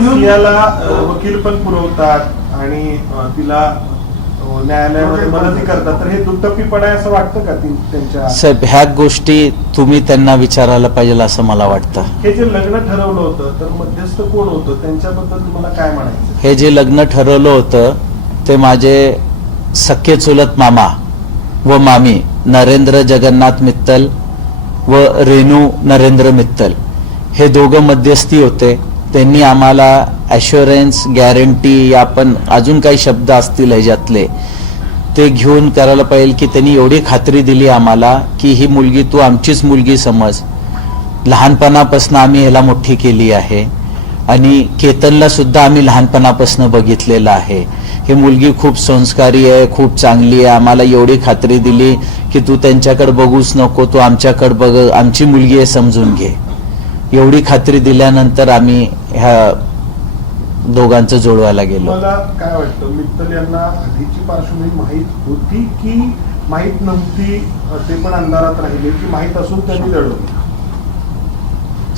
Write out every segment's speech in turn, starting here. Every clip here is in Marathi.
सियाला वकील पण पुरवतात आणि तिला न्यायालयामध्ये मदत करतात, तर हे दुटप्पीपणा आहे असं वाटतं का त्यांच्या? साहेब, ह्या गोष्टी तुम्ही त्यांना विचारायला पाहिजे असं मला वाटतं. हे जे लग्न ठरवलं होतं तर मध्यस्थ कोण होतं, त्यांच्याबद्दल तुम्हाला काय म्हणायचं? हे जे लग्न ठरवलं होतं ते माझे सख्खे चुलत मामा व मामी नरेंद्र जगन्नाथ मित्तल व रेणू नरेंद्र मित्तल हे दोघं मध्यस्थी होते. त्यांनी आम्हाला ॲश्युरन्स, गॅरंटी या पण अजून काही शब्द असतील ह्याच्यातले ते घेऊन करायला पाहिजे की त्यांनी एवढी खात्री दिली आम्हाला की ही मुलगी तू आमचीच मुलगी समज. लहानपणापासून आम्ही ह्याला मोठी केली आहे आणि केतनला सुद्धा आम्ही लहानपणापासून बघितलेलं आहे. ही मुलगी खूप संस्कारी आहे, खूप चांगली आहे. आम्हाला एवढी खात्री दिली की तू त्यांच्याकडे बघूच नको, तू आमच्याकडे बघ, आमची मुलगी आहे समजून घे. एवढी खात्री दिल्यानंतर आम्ही ह्या दोघांचं जोडवायला गेलो. मला काय वाटतं, मित्तल यांना आधीची पार्श्वभूमी माहीत होती की माहीत नव्हती, ते पण अंधारात राहिले, की माहीत असून त्यांनी लढवली?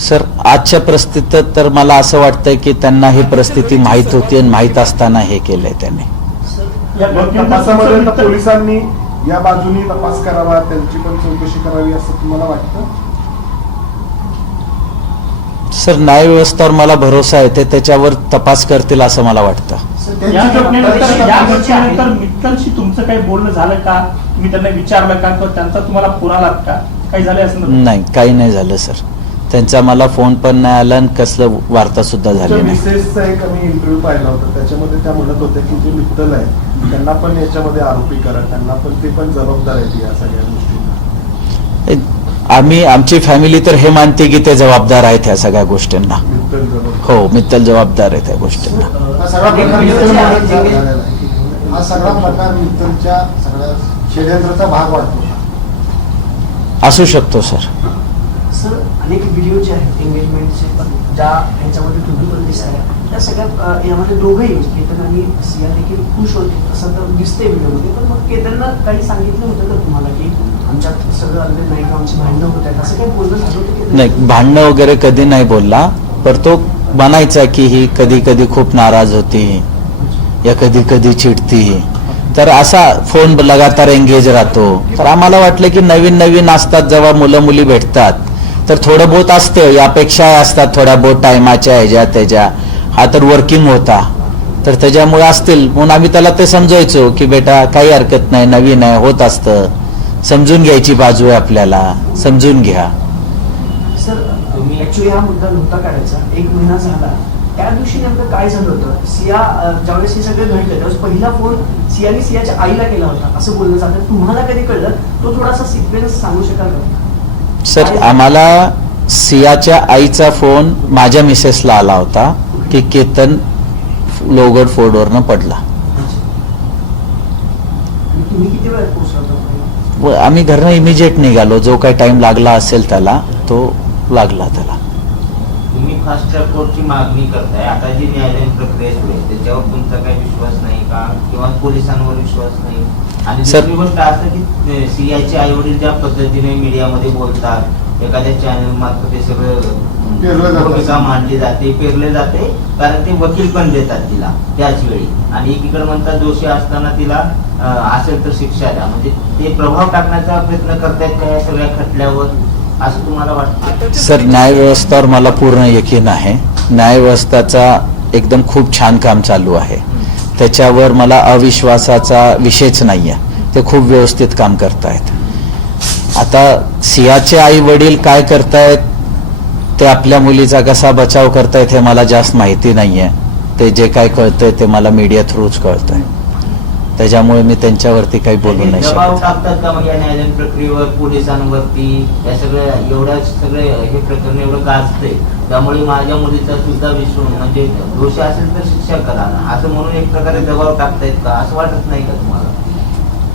सर, आजच्या परिस्थितीत तर मला असं वाटतंय की त्यांना ही परिस्थिती माहीत होती आणि माहीत असताना हे केलंय त्यांनी. तपासामध्ये पोलिसांनी या बाजूनी तपास करावा, त्यांची पण चौकशी करावी असं तुम्हाला वाटतं? सर, न्याय व्यवस्थेवर मला भरोसा आहे, ते त्याच्यावर तपास करतील असं मला वाटतं. या घटनेनंतर मित्तलशी तुमचं काही बोलणं झालं का? तुम्ही त्यांना विचारलं का किंवा त्यांचा तुम्हाला फोन आला का? काही झालं असं? नाही, काही नाही झालं सर. त्यांचा मला फोन पण नाही आला आणि कसलं वार्ता सुद्धा झाली नाही. मिसेसचा एक आम्ही इंटरव्ह्यू पाहिला होता, त्याच्यामध्ये त्या म्हणत होत्या की जे मित्तल आहे त्यांना पण याच्यामध्ये आरोपी करा, त्यांना पण ते पण जबाबदार आहेत या सगळ्या गोष्टींना. आमची फॅमिली तर हे मानते की ते जबाबदार आहेत ह्या सगळ्या गोष्टींना. हो, मित्तल जबाबदार आहे त्या गोष्टींना. हा सगळा प्रकार मित्तलच्या सगळ्या षडयंत्राचा भाग वाटतो. असू शकतो सर. सर, अनेक व्हिडिओ जे आहेत एंगेजमेंटचे ज्या ह्याच्यामध्ये तुम्ही पण दिसताय, त्या सगळ्या यामध्ये दोघंही केतन आणि सिया देखील खुश होते असं तर दिसते व्हिडिओमध्ये. पण मग केतनला काही सांगितलं होतं का तुम्हाला की आमच्यात सगळं अगदी नाही का आमची भांडणं होत आहेत, असं काही बोलणं झालं होतं की? नाही, भांडणं वगैरे कधी नाही बोलला, पर तो म्हणायचा की ही कधी कधी खूप नाराज होती या कधी कधी चिडती, तर असा फोन लगातार एंगेज राहतो. तर आम्हाला वाटलं की नवीन नवीन असतात जेव्हा मुलं मुली भेटतात तर थोडं बहुत असतं, यापेक्षा असतात थोड्या बहुत टायमाच्या ह्याच्या त्याच्या. हा तर वर्किंग होता तर त्याच्यामुळे असतील, म्हणून आम्ही त्याला ते समजायचो की बेटा काही हरकत नाही, नवीन आहे, होत असतं, समजून घ्यायची बाजू आहे आपल्याला, समजून घ्या. सर, ऍक्च्युली हा मुद्दा नव्हता काढायचा, 1 महिना झाला. त्या दिवशी नेमकं काय झालं होतं? सिया ज्यावेळेस हे सगळं घडलं त्यावेळेस पहिला फोन सियाने सियाच्या आईला केला होता असं बोललं जातं. तुम्हाला कधी कळलं? तो थोडासा सिक्वेन्स सांगू शकाल का? सर, आम्हाला सियाच्या आईचा फोन माझ्या मिसेसला आला होता की केतन लोगड फोर्डवरनं पडला. तुम्ही किती वेळात पोहोचला? आम्ही घरनं इमिजिएट निघालो, जो काही टाइम लागला असेल त्याला तो लागला त्याला. तुम्ही फास्ट ट्रॅक कोर्टची मागणी करताय, आता जी न्यायालयीन प्रक्रिया सुरू आहे त्याच्यावर तुमचा काही विश्वास नाही का किंवा पोलिसांवर विश्वास नाही? आणि दुसरी गोष्ट असं की सियाचे आई वडील ज्या पद्धतीने मीडियामध्ये बोलतात, एखाद्या चॅनल मार्फत हे सगळं भूमिका मांडली जाते, पेरले जाते, कारण ते वकील पण देतात तिला त्याच वेळी, आणि एकीकडे म्हणतात दोषी असताना तिला असेल तर शिक्षा द्या, म्हणजे ते प्रभाव टाकण्याचा प्रयत्न करतायत का या सगळ्या खटल्यावर असं तुम्हाला वाटतं? सर, न्याय व्यवस्थेवर मला पूर्ण यकीन आहे. न्याय व्यवस्थेचा एकदम खूप छान काम चालू आहे, त्याच्यावर मला अविश्वासाचा विषयच नाही आहे. ते खूप व्यवस्थित काम करतायत. आता सियाचे आई वडील काय करतायत, ते आपल्या मुलीचा कसा बचाव करतायत हे मला जास्त माहिती नाही आहे. ते जे काय कळतंय ते मला मीडिया थ्रूच कळतंय, त्याच्यामुळे मी त्यांच्यावरती काही बोलू नाही दबाव शकत. टाकतात का मग या न्यायालयीन प्रक्रियेवर, पोलिसांवरती? या सगळ्या एवढ्या सगळे हे प्रकरण एवढं गाजतंय, त्यामुळे माझ्या मुलीचा सुद्धा विश्व म्हणजे दोषी असेल तर शिक्षा करा असं म्हणून एक प्रकारे दबाव टाकतायत का, असं वाटत नाही का तुम्हाला?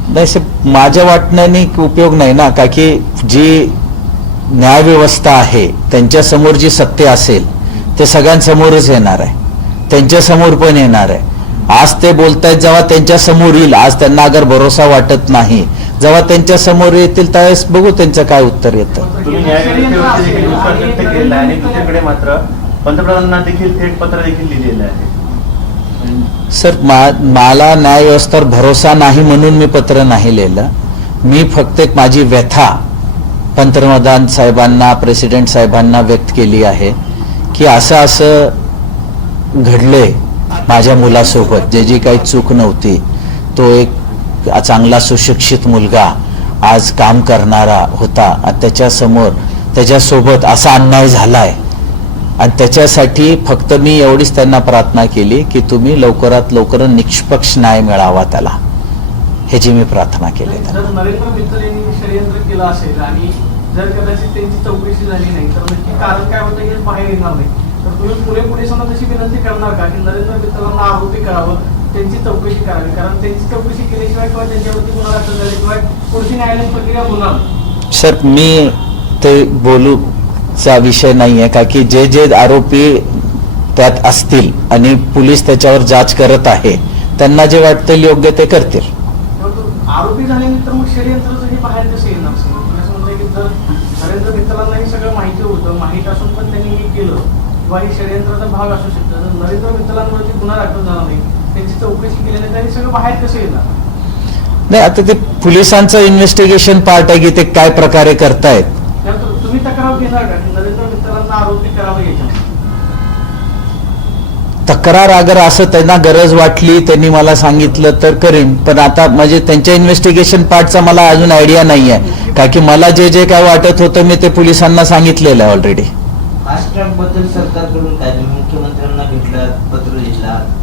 नाही, माझ्या वाटण्याने उपयोग नाही ना, का की जी न्यायव्यवस्था आहे त्यांच्यासमोर जी सत्य असेल ते सगळ्यांसमोरच येणार आहे, त्यांच्यासमोर पण येणार आहे. आज ते बोलतायत, जेव्हा त्यांच्या समोर येईल, आज त्यांना अगर भरोसा वाटत नाही, जेव्हा त्यांच्या समोर येतील त्यावेळेस बघू त्यांचं काय उत्तर येतं. तुम्ही न्याय व्यवस्थेवरती देखील विश्वास व्यक्त केला. केलेला आहे आणि दुसरीकडे मात्र पंतप्रधानांना देखील थेट पत्र देखील लिहिलेलं आहे. सर मला न्याय व्यवस्थेवर भरोसा नाही म्हणून मी पत्र नाही लिहिलं. मी फक्त एक माझी व्यथा पंतप्रधान साहेबांना, प्रेसिडेंट साहेबांना व्यक्त केली आहे की असं घडलंय माझ्या मुलासोबत, जी काही चूक नव्हती. तो एक चांगला सुशिक्षित मुलगा आज काम करणारा होता आणि त्याच्यासोबत असा अन्याय झालाय आणि त्याच्यासाठी फक्त मी एवढीच त्यांना प्रार्थना केली की तुम्ही लवकरात लवकर निष्पक्ष न्याय मिळावा त्याला, ह्याची मी प्रार्थना केली. जर नरेंद्र मित्तल यांनी षडयंत्र केलं असेल आणि जर कदाचित त्यांची चौकशी झाली नाही तर नक्की कारण काय होतं हे बाहेर येणार नाही, तर तुम्ही पुढे पोलिसांना तशी विनंती करणार का की नरेंद्र मित्तलांना आरोपी करावं, त्यांची चौकशी करावी, कारण त्यांची चौकशी केल्याशिवाय किंवा त्यांच्यावरती गुन्हा दाखल झाल्याशिवाय पुढची न्यायालयीन प्रक्रिया होणार नाही. सर मी ते बोलूचा विषय नाही आहे, का की जे आरोपी त्यात असतील आणि पोलीस त्याच्यावर जांच करत आहे त्यांना जे वाटतं योग्य ते करतील. आरोपी झाल्यानंतर मग षडयंत्राचं हे बाहेर कसं येणार? तुम्ही असं म्हणताय की जर नरेंद्र मित्तलांना हे सगळं माहिती होतं, माहीत असून पण त्यांनी हे केलं किंवा हे षडयंत्राचा भाग असू शकतो, जर नरेंद्र मित्तलांवरती गुन्हा दाखल झाला नाही, त्यांची चौकशी केली नाही, तर हे सगळं बाहेर कसं येणार? नाही, आता ते पोलिसांचं इन्व्हेस्टिगेशन पार्ट आहे की ते काय प्रकारे करतायत. त्यानंतर तुम्ही तक्रार घेणार का की नरेंद्र मित्तलांना आरोपी करावं याच्यावर? तक्रार अगर असं त्यांना गरज वाटली, त्यांनी मला सांगितलं तर करीन, पण आता म्हणजे त्यांच्या इन्व्हेस्टिगेशन पार्टचा मला अजून आयडिया नाही आहे, का की मला जे काय वाटत होतं मी ते पोलिसांना सांगितलेलं आहे ऑलरेडी. फास्ट ट्रॅक बद्दल सरकारकडून काय तुम्ही मुख्यमंत्र्यांना भेटलात, पत्र लिहिलात,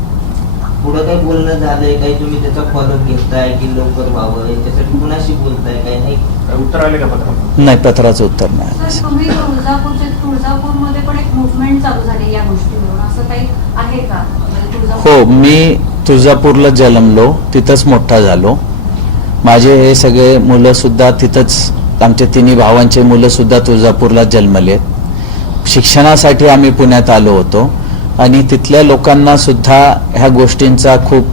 पुढे काही बोलणं झालंय, काही तुम्ही त्याचा फॉलोअप घेताय की लवकर व्हावं, याच्यासाठी कुणाशी बोलताय, काही नाही उत्तर आले का पत्रात? नाही, पत्राचं उत्तर नाही. सर तुम्ही तुळजापूरमध्ये पण एक मुवमेंट चालू झाली या गोष्टीवरून, असं काही आहे का? हो, मी तुळजापूरला जन्मलो, तिथंच मोठा झालो. माझे हे सगळे मुलं सुद्धा तिथंच, आमच्या तिन्ही भावांचे मुलं सुद्धा तुळजापूरला जन्मलेत. शिक्षणासाठी आम्ही पुण्यात आलो होतो आणि तिथल्या लोकांना सुद्धा ह्या गोष्टींचा खूप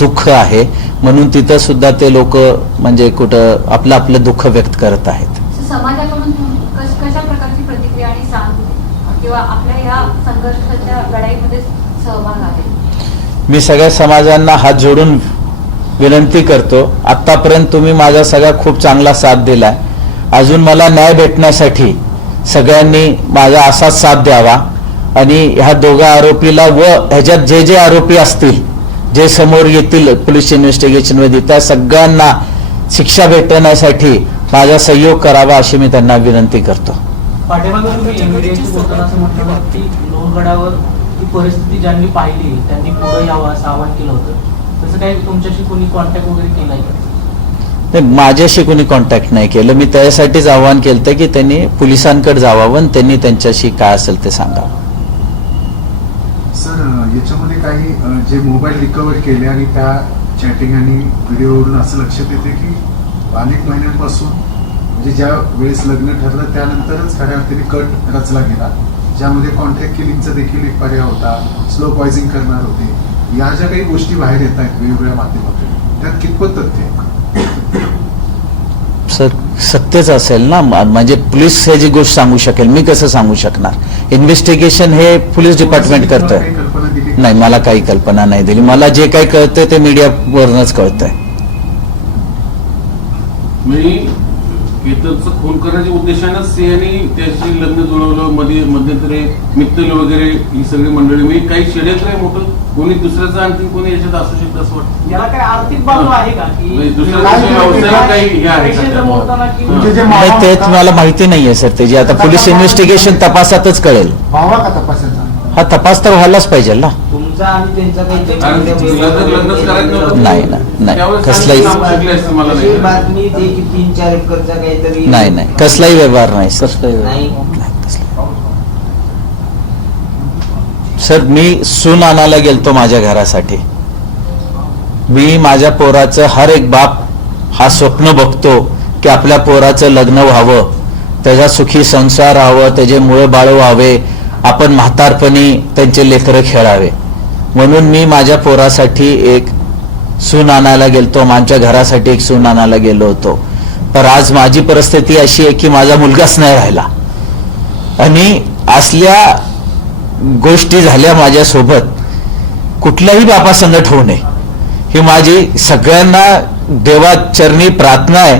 दुःख आहे, म्हणून तिथं सुद्धा ते लोक म्हणजे कुठं आपलं दुःख व्यक्त करत आहेत. समाजाकडून कशा प्रकारची प्रतिक्रिया आणि सहानुभूती किंवा आपल्या ह्या संघर्षाच्या लढाईमध्ये सहभाग आहे? मी सगळ्या समाजांना हात जोडून विनंती करतो, आतापर्यंत तुम्ही माझा सगळा खूप चांगला साथ दिलाय. अजून मला न्याय भेटण्यासाठी सगळ्यांनी माझा असाच साथ द्यावा आणि ह्या दोघा आरोपीला व ह्याच्यात जे आरोपी असतील, जे समोर येतील पोलीस इन्व्हेस्टिगेशन मध्ये, त्या सगळ्यांना शिक्षा भेटण्यासाठी माझा सहयोग करावा अशी मी त्यांना विनंती करतो. पाठीमागे तुम्ही एमबीडीएची बोलताना असं म्हटलं की लोहगडावर ती परिस्थिती ज्यांनी पाहिली त्यांनी पुढे यावं असं आवाहन केलं होतं, तसं काही तुमच्याशी कोणी कॉन्टॅक्ट वगैरे केलाय का? नाही, माझ्याशी कोणी कॉन्टॅक्ट नाही केलं. मी त्यासाठीच आवाहन केलं की त्यांनी पोलिसांकडे जावावं आणि त्यांनी त्यांच्याशी काय असेल ते सांगावं. सर, याच्यामध्ये काही जे मोबाईल रिकव्हर केले आणि त्या चॅटिंग आणि व्हिडिओवरून असं लक्षात येते की अनेक महिन्यांपासून म्हणजे ज्या वेळेस लग्न ठरलं त्यानंतरच खऱ्या अर्थाने कट रचला गेला, ज्यामध्ये कॉन्ट्रॅक्ट किलिंगचा देखील एक पर्याय होता, स्लो पॉइझनिंग करणार होते. या ज्या काही गोष्टी बाहेर येत आहेत वेगवेगळ्या माध्यमातून, त्यात कितपत तथ्य आहे? सर सत्यच असेल ना, म्हणजे पोलीस हे जी गोष्ट सांगू शकेल, मी कसं सांगू शकणार? इन्व्हेस्टिगेशन हे पोलीस डिपार्टमेंट करतंय. नाही, मला काही कल्पना नाही दिली. मला जे काही कळतंय ते मीडियावरूनच कळतंय. केतनचं खून करण्याच्या उद्देशानं सिंहाने त्याशी लग्न जुळवलं, मध्यंतरी मित्तल वगैरे ही सगळी मंडळी, मी काही षडयंत्र आहे मोठं, कोणी दुसऱ्याचं आणखी कोणी याच्यात असू शकतं असं वाटतं. याला काय आर्थिक बाजू आहे का की दुसऱ्या व्यवसायाला काही हे आहे का? नाही, ते मला माहिती नाहीये सर. त्याची आता पोलीस इन्व्हेस्टिगेशन तपासातच कळेल. व्हावा का तपासाचा? हा तपास तर व्हायलाच पाहिजे ना. तुमचा आणि त्यांचा कारण तिला जर लग्नच करायचं नव्हतं, नाही कसलाही अशी बातमी ते की 3-4 एकरचा काहीतरी नाही कसलाही व्यवहार नाही सर. नाही. सर मी सून आणायला गेलतो माझ्या घरासाठी. मी माझ्या पोराचं, हर एक बाप हा स्वप्न बघतो की आपल्या पोराचं लग्न व्हावं, त्याचा सुखी संसार व्हावं, त्याचे मुळे बाळ व्हावे, आपण म्हातारपणी त्यांचे लेकरं खेळावे, म्हणून मी माझ्या पोरासाठी एक सून आणायला गेलतो, आमच्या घरासाठी एक सून आणायला गेलो होतो. पण आज माझी परिस्थिती अशी आहे की माझा मुलगाच नाही राहिला. आणि असल्या गोष्टी झाल्या माझ्यासोबत कुठल्याही बापा संगत होऊ नये ही माझी सगळ्यांना देवाचरणी प्रार्थना आहे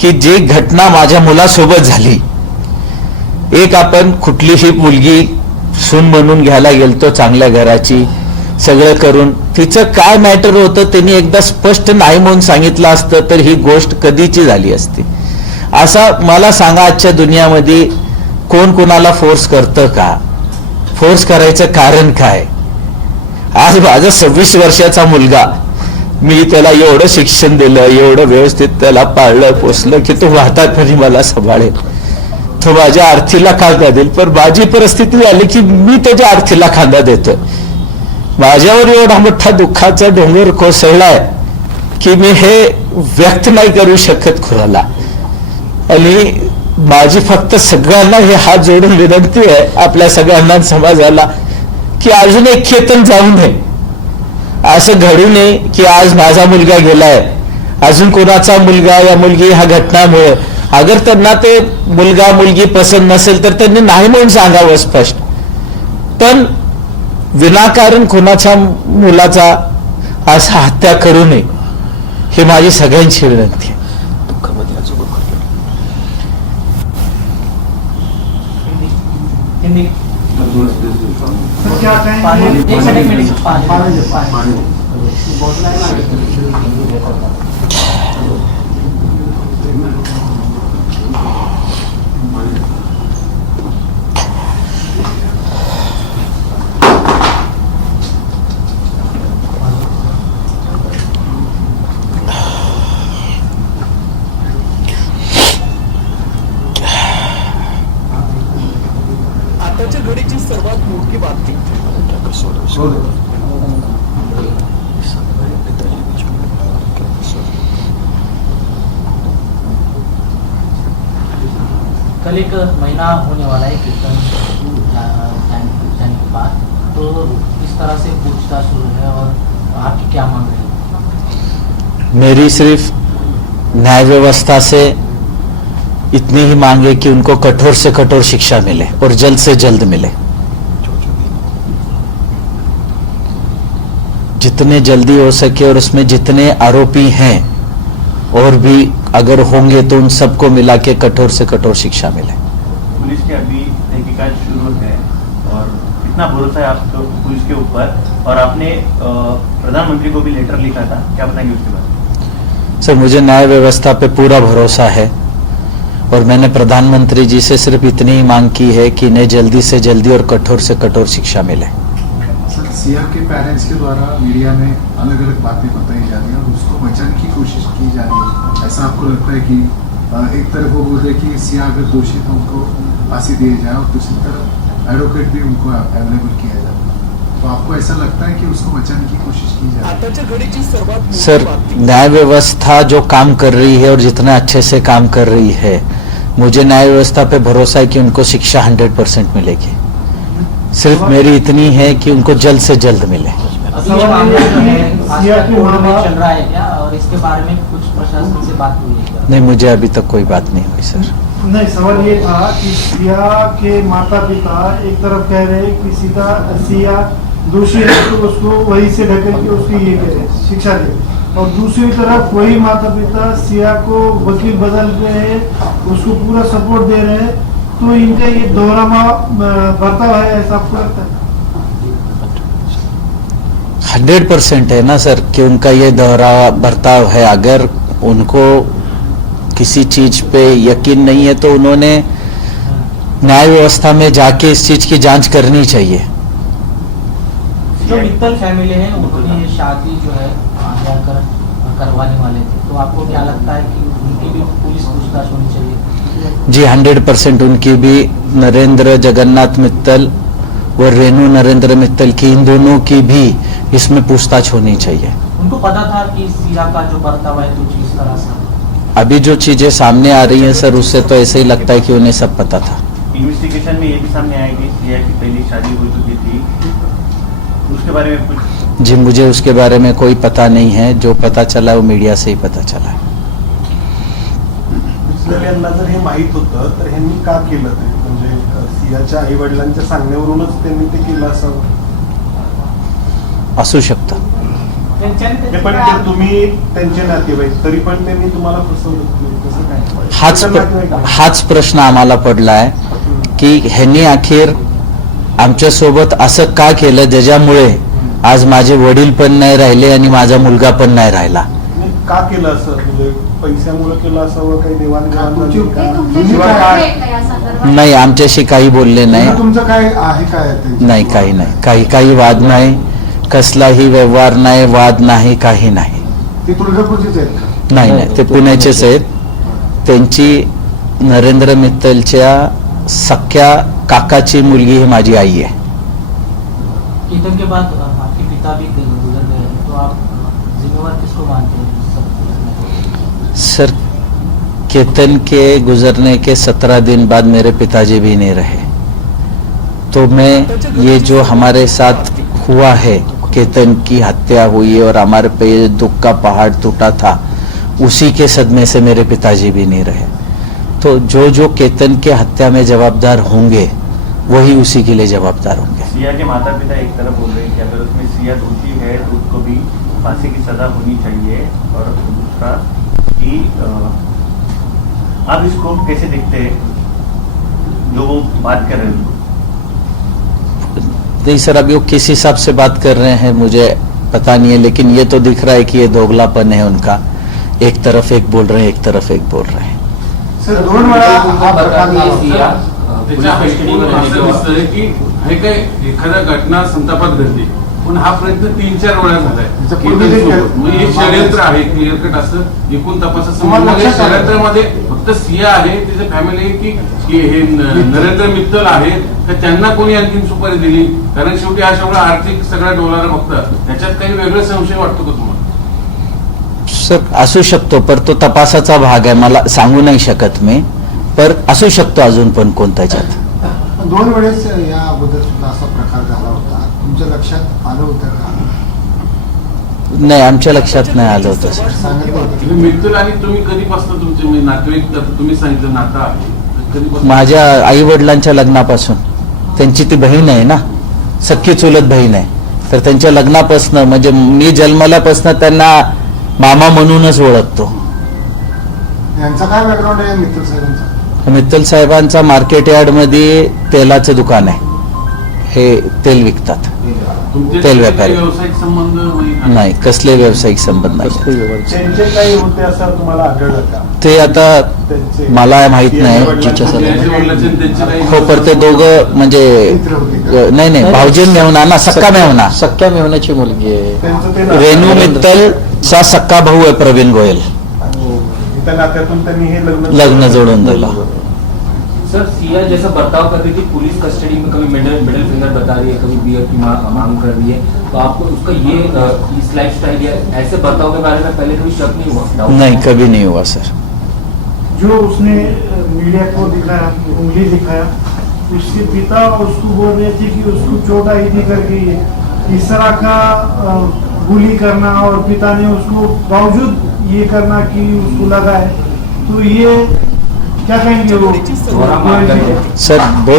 की जी घटना माझ्या मुलासोबत झाली. एक आपण कुठलीही मुलगी सून म्हणून घ्यायला गेलतो चांगल्या घराची सगळं करून तिचं काय मॅटर होतं त्यांनी एकदा स्पष्ट नाही म्हणून सांगितलं असतं तर ही गोष्ट कधीची झाली असती. असा मला सांगा आजच्या दुनियामध्ये कोण कोणाला फोर्स करतं का? फोर्स करायचं कारण काय? आज माझा 26 वर्षाचा मुलगा मी त्याला एवढं शिक्षण दिलं एवढं व्यवस्थित त्याला पाळलं पोसलं की तो म्हातारपणी मला सांभाळेल तो माझ्या आर्थीला खांदा देईल. पण माझी परिस्थिती आली की मी त्याच्या आर्थीला खांदा देतोय. माझ्यावर एवढा मोठा दुःखाचा डोंगर कोसळलाय की मी हे व्यक्त नाही करू शकत खुराला. आणि माझी फक्त सगळ्यांना हे हात जोडून विनंती आहे आपल्या सगळ्यांना समाजाला की अजून एक केतन जाऊ नये. असं घडू नये की आज माझा मुलगा गेलाय अजून कोणाचा मुलगा या मुलगी ह्या घटनामुळे अगर त्यांना ते मुलगा मुलगी पसंत नसेल तर त्यांनी नाही म्हणून सांगावं स्पष्ट. पण विनाकारण कोणाच्या मुलाचा असा हत्या करू नये ही माझी सगळ्यांची विनंती आहे. क्या कहेंगे? एक मिनट आताच्या घडीची सर्वात मोठी बातमी कल एक महीना होने वाला है कीर्तन जाने के बाद, तो इस तरह से पूछताछ शुरू है और आपकी क्या मांग है? मेरी सिर्फ न्याय व्यवस्था से इतनी ही मांग है कि उनको कठोर से कठोर शिक्षा मिले और जल्द से जल्द मिले. जितने जल्दी हो सके और उसमें जितने आरोपी हैं और भी अगर होंगे तो उन सबको मिला के कठोर से कठोर शिक्षा मिले. पुलिस की अभी तहकीकात शुरू है और कितना भरोसा है आपको पुलिस के ऊपर? और आपने प्रधानमंत्री को भी लेटर लिखा था, क्या बताएंगे उसके बाद? सर मुझे न्याय व्यवस्था पे पूरा भरोसा है और मैंने प्रधानमंत्री जी से सिर्फ इतनी ही मांग की है कि इन्हें जल्दी से जल्दी और कठोर से कठोर शिक्षा मिले. सर सीआर के पेरेंट्स के द्वारा मीडिया में अलग अलग बातें बताई जा रही है और उसको बचाने की कोशिश की जा रही है. ऐसा आपको लगता है कि एक तरफ वो बोल रहे कि सीआर अगर दोषी तो उनको फांसी दी जाए और दूसरी तरफ एडवोकेट भी उनको अवेलेबल किया जाए, तो आपको ऐसा लगता है कि उसको बचाने की कोशिश की जा रही है? आताच्या घडीची सर्वात मोठी सर बातमी न्याय व्यवस्था जो काम कर रही है और जितना अच्छे से काम कर रही है मुझे न्याय व्यवस्था पे भरोसा है कि उनको शिक्षा 100% मिलेगी. सिर्फ मेरी इतनी है कि उनको जल्द से जल्द मिले. अभी ये मामला जो है फास्ट कोर्ट में चल रहा है क्या, और इसके बारे में कुछ प्रशासन से बात हुई है क्या? नहीं मुझे अभी तक कोई बात नहीं हुई सर. नहीं, सवाल ये था कि सिया के माता पिता एक तरफ कह रहे हैं कि सीधा सिया दोषी है तो उसको वहीं से ढकेल के उसकी ये करें शिक्षा दे, और दूसरी तरफ वही माता पिता सिया को वकील बदल रहे हैं उसको पूरा सपोर्ट दे रहे हैं. तो इनका ये दोहरामा बर्ताव है, ऐसा आपको लगता है? 100% है ना सर कि उनका ये दोहरा बर्ताव है. अगर उनको किसी चीज पे यकीन नहीं है तो उन्होंने न्याय व्यवस्था में जाके इस चीज की जांच करनी चाहिए. जो मित्तल फैमिली है उन्होंने ये शादी जो है जाकर करवाने वाले थे, तो आपको क्या लगता है कि उनकी भी पुलिस पूछताछ होनी चाहिए? जी 100% उनकी भी नरेंद्र जगन्नाथ मित्तल व रेणु नरेंद्र मित्तल की इन दोनों की भी इसमें पूछताछ होनी चाहिए. उनको पता था कि सिया का जो बर्ताव है कुछ इस तरह से? अभी जो चीजें सामने आ रही हैं सर उससे तो ऐसे ही लगता है कि उन्हें सब पता था. इन्वेस्टिगेशन में ये भी सामने आया कि सिया की पहली शादी हो चुकी थी, उसके बारे में कुछ? जी मुझे उसके बारे में कोई पता नहीं है. जो पता चला वो मीडिया से ही पता चला. यांना जर हे माहित होतं तर ह्यांनी का केलं ते म्हणजे सियाच्या आई वडिलांच्या सांगण्यावरूनच त्यांनी ते केलं असावं. असू शकतं. नाही, पण ते तुम्ही त्यांचे नातेवाईक तरी पण त्यांनी तुम्हाला फसवलं कसं काय? हाच प्रश्न आम्हाला पडलाय की ह्यांनी अखेर आमच्या सोबत असं का केलं ज्याच्यामुळे आज माझे वडील पण नाही राहिले आणि माझा मुलगा पण नाही राहिला. नाही, का केलं असं? म्हणजे पैशामुळे केलं असावं, काही देवाणघेवाण झाली ते का? तुमच्याशी किंवा बोलले काय? आहेत का या संदर्भात? नाही, आमच्याशी काही बोलले नाही. तुमचं काय आहे काय त्यांच्याशी? नाही, काही नाही, काही वाद नाही, कसलाही व्यवहार नाही, वाद नाही, काही नाही. ते तुळजापूरचेच आहेत का? नाही, ते पुण्याचेच आहेत. त्यांची नरेंद्र मित्तलच्या सख्या काकाची मुलगी ही माझी आई आहे. ईद के बाद आपके पिता भी गुजर गए हैं, तो आप जिम्मेवार किसको मानते हैं सब? सर, केतन के गुजरने के 17 दिन बाद मेरे पिताजी भी नहीं रहे, तो मैं ये जो हमारे साथ हुआ है, केतन की हत्या हुई और हमारे पे ये दुख का पहाड़ टूटा था, उसी के सदमे से मेरे पिताजी भी नहीं रहे. तो जो केतन के हत्या में जवाबदार होंगे वही उसी के लिए जवाबदार होंगे. सिया के माता पिता एक तरफ बोल रहे हैं कि अगर उसमें सिया दोषी है तो उसको भी फांसी की सजा होनी चाहिए, और दूसरा कि आप इसको कैसे देखते हैं जो वो बात कर रहे हैं? नहीं सर, अभी वो किस हिसाब से बात कर रहे हैं मुझे पता नहीं है, लेकिन ये तो दिख रहा है कि ये दोगलापन है उनका. एक तरफ एक बोल रहे हैं, एक तरफ एक बोल रहे हैं. सर 2 वेळा हा प्रकार त्याच्या असं दिसतंय की हे काय एखाद्या घटना संतापात घडली, पण हा प्रयत्न 3-4 वेळा झालाय. म्हणजे हे षडयंत्र आहे, क्लिअर कट असं एकूण तपासाचं म्हणणं आहे. षडयंत्रामध्ये फक्त सिया आहे, त्याची फॅमिली आहे की हे नरेंद्र मित्तल आहे तर त्यांना कोणी आणखी सुपारी दिली? कारण शेवटी हा सगळा आर्थिक सगळा डोलारा बघता त्याच्यात काही वेगळा संशय वाटतो का तुम्हाला? सर, असू शकतो, पर तो तपासाचा भाग आहे, मला सांगू नाही शकत मी, पर असू शकतो अजून पण कोणत्याच्यात. 2 वेळेस या अगोदर सुद्धा असा प्रकार झाला होता, तुमच्या लक्षात आलं होतं का? नाही, आमच्या लक्षात नाही आलं होतं सर. सांगितलं होतं? मित्तल आणि तुम्ही कधीपासून तुमचे म्हणजे नातेवाईक, आता तुम्ही सांगितलं नातं आहे, तर कधीपासून? माझ्या आई वडिलांच्या लग्नापासून. त्यांची ती बहीण आहे ना, सख्खी चुलत बहीण आहे, तर त्यांच्या लग्नापासून म्हणजे मी जन्मल्यापासून त्यांना मामा म्हणूनच ओळखतो. यांचा काय बॅकग्राऊंड आहे मित्तल साहेबांचा? मित्तल साहेबांचा मार्केट यार्ड मध्ये तेलाचं दुकान आहे, हे तेल विकतात. तुमचे तेल व्यापारी. व्यावसायिक संबंध म्हणजे नाही, कसले व्यावसायिक संबंध नाही. त्यांचे काही होते असं तुम्हाला आढळलं का? ते आता त्यांचे मला माहित नाही. त्यांचे वडिलांचे आणि त्यांचे काही हो, पर ते दोघं म्हणजे मित्र होते का? नाही, भाऊजी मेहुणा ना, सक्का मेहुणा, सख्या मेहुण्याची मुलगी आहे. त्यांचं ते रेणू मित्तल चा सक्का भाऊ आहे प्रवीण गोयल. त्या नात्यातून त्यांनी हे लग्न जोडून दिलं. सर, सिया जैसा बर्ताव कर रही थी पुलिस कस्टडी में, कभी मिडिल फिंगर बता रही है, कभी बियर की मांग कर रही है, तो आपको उसका ये इस लाइफस्टाइल या ऐसे बर्ताव के बारे में पहले कभी शक नहीं हुआ? नहीं, कभी नहीं हुआ सर. जो उसने मीडिया को दिखाया, उंगली दिखाया, उसके पिता उसको बोल रहे थे कि उसको चोट आई थी करके इस तरह का गुली करना, और पिता ने उसको बावजूद ये करना कि उसको लगा है, तो ये क्या कहेंगे वो? सर, बहुत